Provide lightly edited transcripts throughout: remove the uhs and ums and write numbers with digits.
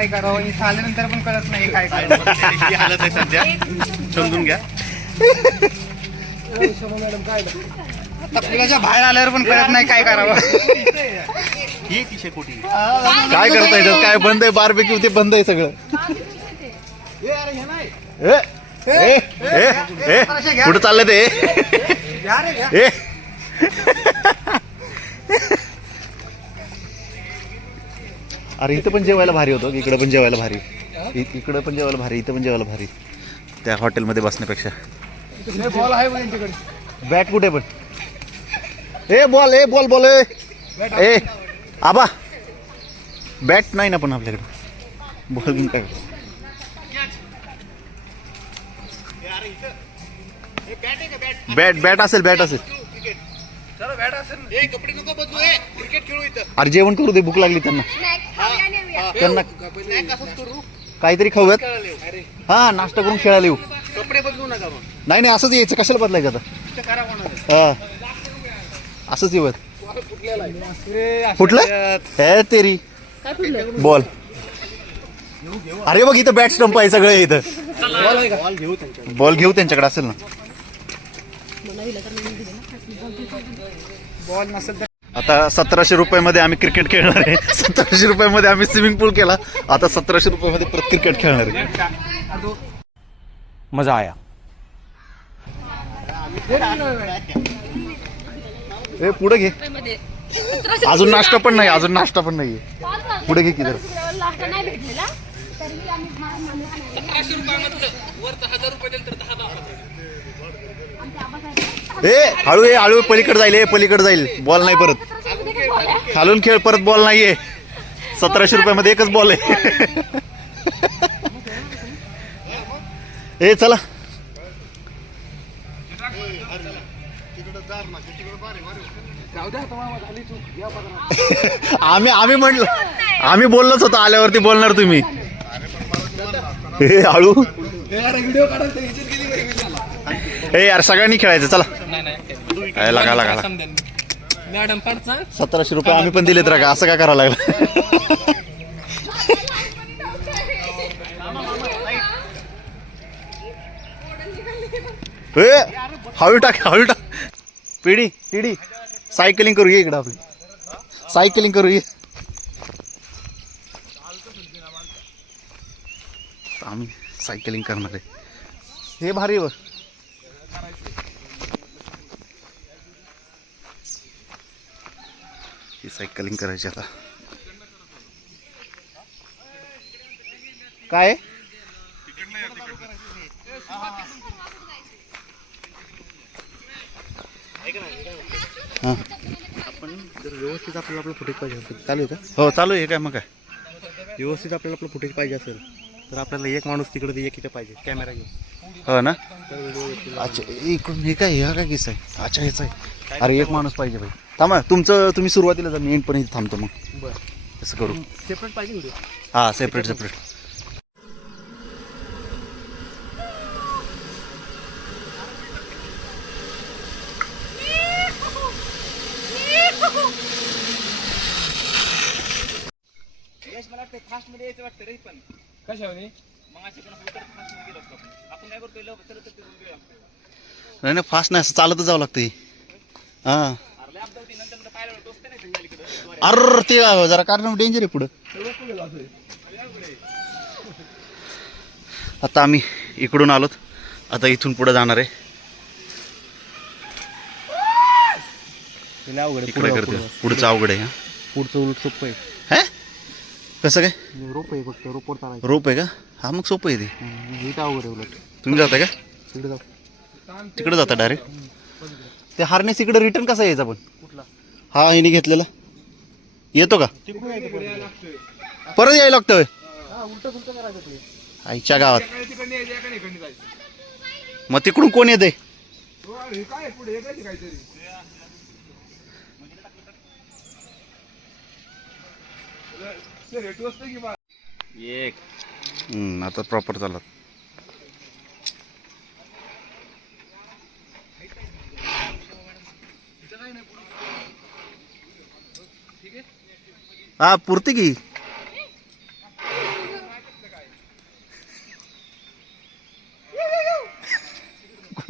काय करावं. इथं आल्यानंतर पण कळत नाही काय करावं. हालत आहे सध्या, समजून घ्या. तपल्याच्या बाहेर आल्यावर पण कळत नाही काय करावं. ही 300 कोटी काय करता येतात, काय बंद आहे, बारबेक्यू ते बंद आहे सगळं. कुठं चाललंय ते? ए अरे इथं पण जेवायला भारी होतं, इकडं पण जेवायला भारी, इकडं पण जेवायला भारी, इथं पण जेवायला भारी त्या हॉटेलमध्ये बसण्यापेक्षा. बॉल आहे त्यांच्याकडे. बॅट कुठे पण? ए बॉल बॉल ए आबा, बॅट नाही ना पण आपल्याकडे, बॉल घेऊन काय. बॅट असेल. अरे जेवण करू दे, भूक लागली त्यांना. काहीतरी खाऊयात. हा, नाश्ता करून खेळायला येऊ. कपडे बदलू नका मग. नाही असंच यायचं, कशाला बदलायचं आता. हा, असंच येऊयात. फुटलं हे तेरी बॉल. अरे बघ इथं बॅट स्टंप आहे सगळं इथं. बॉल घेऊ त्यांच्याकडे असेल ना. बॉल नसेल तर आता 1700 रुपयामध्ये आम्ही क्रिकेट खेळणार आहे. 1700 रुपयामध्ये आम्ही स्विमिंग पूल केला. आता 1700 रुपयामध्ये परत क्रिकेट खेळणार आहे. मजा आया. ए पुढे घे, अजून नाश्ता पण नाही, पुढे घे की जरा. हळू पलीकडे जाईल, बॉल नाही परत. खालून खेळ, परत बॉल नाहीये. 1700 रुपयामध्ये एकच बॉल आहे. ए चला. आम्ही बोललोच होतो आल्यावरती बोलणार तुम्ही. हळू. ए यार सगळ्यांनी खेळायचं, चला. लागा 1700 रुपये आम्ही पण दिलेत का, असं काय करावं लागलं. हळू टाक. पिढी सायकलिंग करू, ये इकडं आपली. सायकलिंग करू ये. आम्ही सायकलिंग करणार आहे. हे भारी व ही सायकलिंग करायची आता. काय हां आपण जर व्यवस्थित आपलं फुटेज पाहिजे असेल, चालू आहे का? हो चालू आहे काय. मग काय व्यवस्थित आपल्याला आपलं फुटेज पाहिजे असेल तर आपल्याला एक माणूस तिकडे एक इथं पाहिजे, कॅमेरा घेऊन. हो ना. अच्छा इकडून हे काय, हा काय किस्सा आहे. अच्छा हेच आहे. अरे एक माणूस पाहिजे भाई. थांबा, तुम्ही सुरुवातीला जा, मी एंड पण इथे थांबतो. मग बरं, असं करू. सेपरेट पाहिजे व्हिडिओ. हां सेपरेट. नाही फास्ट नाही, असं चालतच जावं लागतं. हां अरे ते जरा कारण डेंजर आहे पुढं. आता आम्ही इकडून आलोत, आता इथून पुढे जाणार आहे. इकडे करते, पुढचं अवघड आहे. पुढचं उलट सोपं आहे. हा कसं काय? रोप आहे फक्त, रोपवर चालायचं. रोप आहे का? हा मग सोपं आहे ते. इथं अवघड आहे उलट. तुम्ही जाताय का तिकडे जाऊ. तिकडे जाता डायरेक्ट? ते हार्नेस इकडे रिटर्न कसा यायचा पण? कुठला हा हिने घेतलेला येतो का? परत यायला लागतं आईच्या गावात. मग तिकडून कोण येते? आता प्रॉपर चालत. हा पुरते की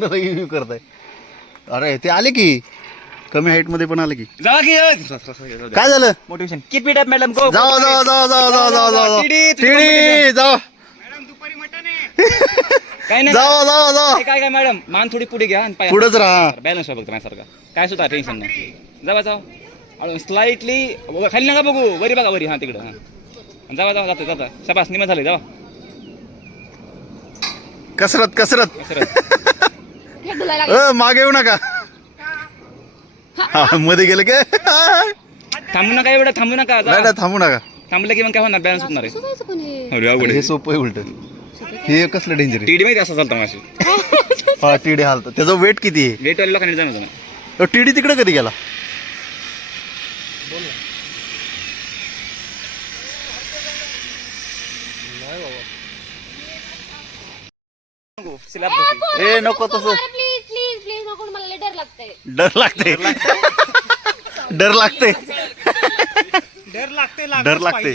रिव्ह्यू करताय. अरे ते आले की कमी हाईट मध्ये पण आले की. जावा की काय झालं? Motivation keep it up madam go जावा जावा जावा जावा जावा जावा जावा टिडी जावा मॅडम दुपारी मटण आहे. काय नाही जावा जावा जावा काय मॅडम मान थोडी पुढे घ्या आणि पाय पुढेच राहा. बॅलन्स व्हा फक्त माझ्यासारखा. काय सुद्धा टेन्शन नाही. जावा जावा स्लाइटली खाली नका बघू वरी बघा वरी. हा तिकडं हा जावा जावा जाता जाता शबास निम झाले. जावा कसरत कसरत. कसरत. मागे येऊ नका. हा मध्ये गेले काय? थांबू नका एवढं थांबू नका. नाही नाही, थांबू नका. थांबलं की मग काय होणार बॅलन्स होणार आहे. सुधायचं पण हे. अरे अवघड हे आहे. सोपं आहे उलट. हे कसलं डेंजर आहे. टीडी माहिती असं चालतं माशी हा टिडी हालत. त्याचं वेट किती आहे? वेटवाल्या लोकांनी जाणवतं ना. टिडी तिकडे कधी गेला? स्लॅब ए नको तसं. प्लीज प्लीज प्लीज नको मला लय डर लागतंय. डर लागते. डर लागते. डर लागते डर लागते.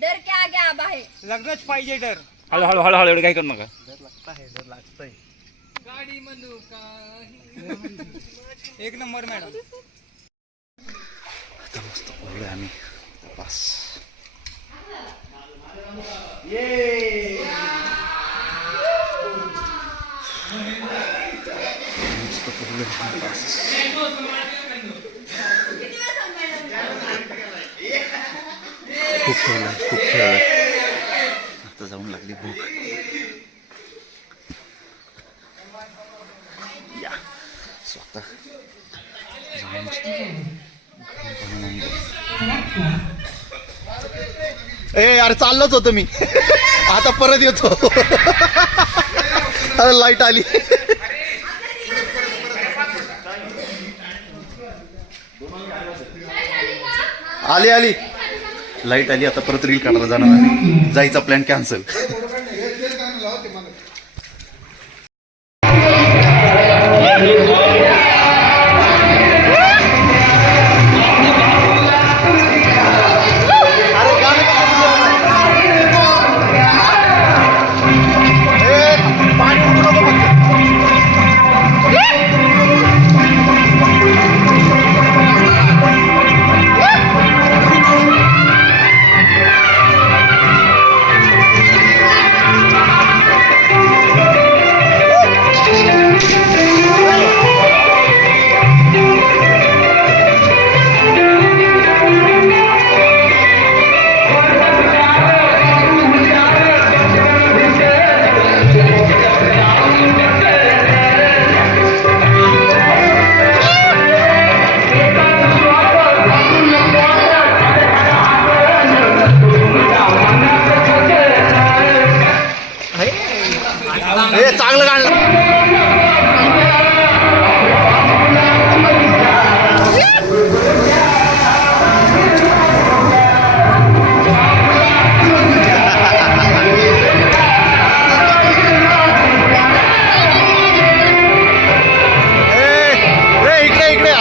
डर क्या आगे आबा है. लग्नच पाहिजे डर. हळू हळू हळू हळू एवढं काही करू नका. गाडी म्हणू एक नंबर मॅडम. आता मस्त बोलूया आम्ही बस. मस्त बोलूया बस. खूप खेळलं खूप खेळलं. आता जाऊन लागली भूक. या स्वतः जाऊन मस्त बनवून आणलं. ए अरे चाललोच होतो मी. आता परत येतो. अरे लाईट आली. आली आली लाईट आली. आता परत रील काढायला जाणार आहे. जायचा प्लॅन कॅन्सल. चांगलं काढलं. इकडे इकडे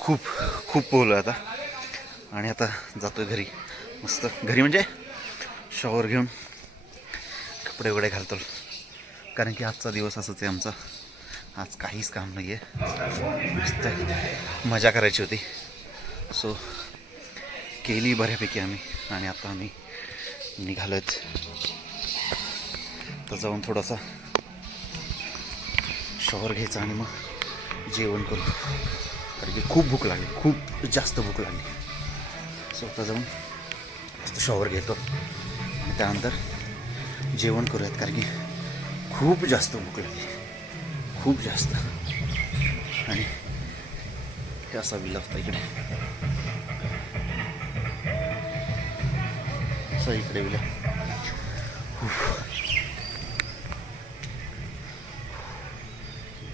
खूप खूप पोहलो आता. आणि आता जातो घरी. मस्त घरी म्हणजे शॉवर घेऊन कपडे वगैरे घालतो. कारण की आजचा दिवस असंच आहे आमचा. आज काहीच काम नाही आहे. मस्त मजा करायची होती. सो केली बऱ्यापैकी आम्ही. आणि आता आम्ही निघालोच. तर जाऊन थोडासा शॉवर घ्यायचा आणि मग जेवण करू. कारण की खूप भूक लागली. खूप जास्त भूक लागली. सो आता जाऊन मस्त शॉवर घेतो आणि त्यानंतर जेवण करूयात, कारण की खूप जास्त भूक लागली, खूप जास्त. आणि हे असा विला होता इकडे, असा इकडे विला.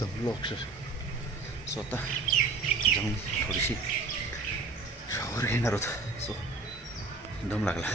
दमलो अक्षर. स्वतः जाऊन थोडीशी शॉवर घेणार होता, सो दम लागला.